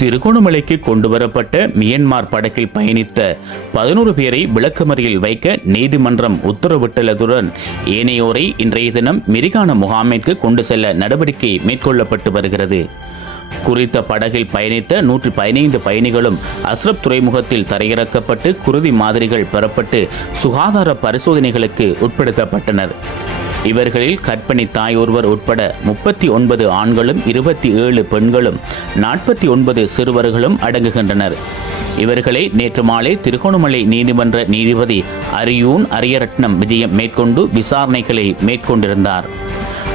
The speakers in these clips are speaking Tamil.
திருகோணமலைக்கு கொண்டுவரப்பட்ட மியன்மார் படகில் பயணித்த பதினோரு பேரை விளக்கமறியில் வைக்க நீதிமன்றம் உத்தரவிட்டுள்ளதுடன் ஏனையோரை இன்றைய தினம் மிரிகான முகாமிற்கு கொண்டு செல்ல நடவடிக்கை மேற்கொள்ளப்பட்டு வருகிறது. குறித்த படகில் பயணித்த நூற்றி பதினைந்து பயணிகளும் அஸ்ரப் துறைமுகத்தில் தரையிறக்கப்பட்டு குருதி மாதிரிகள் பெறப்பட்டு சுகாதார பரிசோதனைகளுக்கு உட்படுத்தப்பட்டனர். இவர்களில் கற்பனை தாய் ஒருவர் உட்பட முப்பத்தி ஒன்பது ஆண்களும் இருபத்தி ஏழு பெண்களும் நாற்பத்தி ஒன்பது சிறுவர்களும் அடங்குகின்றனர். இவர்களை நேற்று மாலை திருகோணமலை நீதிமன்ற நீதிபதி அரியூன் அரியரட்னம் விஜயம் மேற்கொண்டு விசாரணைகளை மேற்கொண்டிருந்தார்.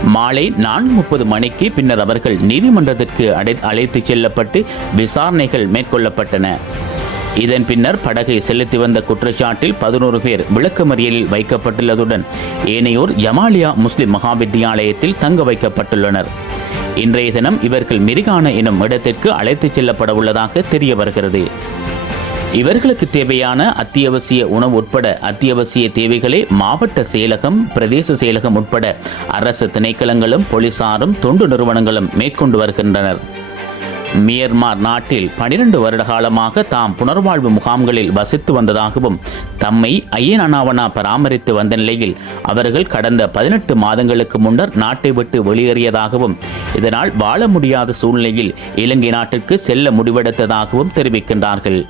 மாலை நான்கு முப்பது மணிக்கு பின்னர் அவர்கள் நீதிமன்றத்திற்கு அடை அழைத்துச் செல்லப்பட்டு விசாரணைகள் மேற்கொள்ளப்பட்டன. இதன் பின்னர் படகை செலுத்தி வந்த குற்றச்சாட்டில் பதினோரு பேர் விளக்கமறியலில் வைக்கப்பட்டுள்ளதுடன் ஏனையோர் ஜமாலியா முஸ்லிம் மகாவித்தியாலயத்தில் தங்க வைக்கப்பட்டுள்ளனர். இன்றைய தினம் இவர்கள் மிரிகான எனும் இடத்திற்கு அழைத்துச் செல்லப்பட உள்ளதாக தெரிய வருகிறது. இவர்களுக்கு தேவையான அத்தியாவசிய உணவு உட்பட அத்தியாவசிய தேவைகளை மாவட்ட செயலகம் பிரதேச செயலகம் உட்பட அரசு திணைக்களங்களும் போலீசாரும் தொண்டு நிறுவனங்களும் மேற்கொண்டு வருகின்றனர். மியர்மார் நாட்டில் பனிரெண்டு வருட காலமாக தாம் புனர்வாழ்வு முகாம்களில் வசித்து வந்ததாகவும் தம்மை ஐயன் அனாவனா பராமரித்து வந்த நிலையில் அவர்கள் கடந்த பதினெட்டு மாதங்களுக்கு முன்னர் நாட்டை விட்டு வெளியேறியதாகவும் இதனால் வாழ முடியாத சூழ்நிலையில் இலங்கை நாட்டிற்கு செல்ல முடிவெடுத்ததாகவும் தெரிவிக்கின்றார்கள்.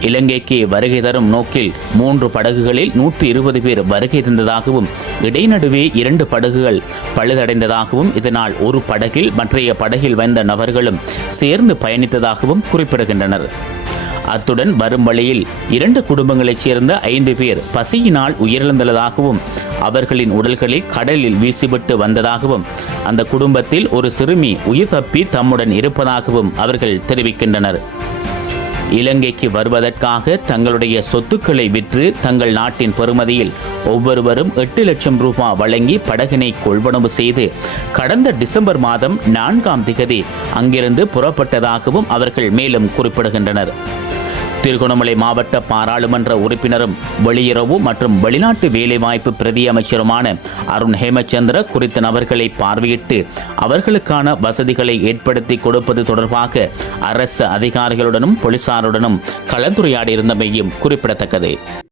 இலங்கைக்கு வருகை தரும் நோக்கில் மூன்று படகுகளில் நூற்றி இருபது பேர் வருகை தந்ததாகவும் இடைநடுவே இரண்டு படகுகள் பழுதடைந்ததாகவும் இதனால் ஒரு படகில் மற்றைய படகில் வந்த நபர்களும் சேர்ந்து பயணித்ததாகவும் குறிப்பிடுகின்றனர். அத்துடன் வரும் வழியில் இரண்டு குடும்பங்களைச் சேர்ந்த ஐந்து பேர் பசியினால் உயிரிழந்துள்ளதாகவும் அவர்களின் உடல்களில் கடலில் வீசிவிட்டு வந்ததாகவும் அந்த குடும்பத்தில் ஒரு சிறுமி உயிர் தப்பி தம்முடன் இருப்பதாகவும் அவர்கள் தெரிவிக்கின்றனர். இலங்கைக்கு வருவதற்காக தங்களுடைய சொத்துக்களை விற்று தங்கள் நாட்டின் பெறுமதியில் ஒவ்வொருவரும் எட்டு லட்சம் ரூபாய் வழங்கி படகினை கொள்வனவு செய்து கடந்த டிசம்பர் மாதம் நான்காம் திகதி அங்கிருந்து புறப்பட்டதாகவும் அவர்கள் மேலும் குறிப்பிடுகின்றனர். திருகோணமலை மாவட்ட பாராளுமன்ற உறுப்பினரும் வெளியுறவு மற்றும் வெளிநாட்டு வேலைவாய்ப்பு பிரதி அமைச்சருமான அருண் ஹேமச்சந்திர குறித்த நபர்களை பார்வையிட்டு அவர்களுக்கான வசதிகளை ஏற்படுத்தி கொடுப்பது தொடர்பாக அரசு அதிகாரிகளுடனும் போலீசாருடனும் கலந்துரையாடியிருந்தமையும் குறிப்பிடத்தக்கது.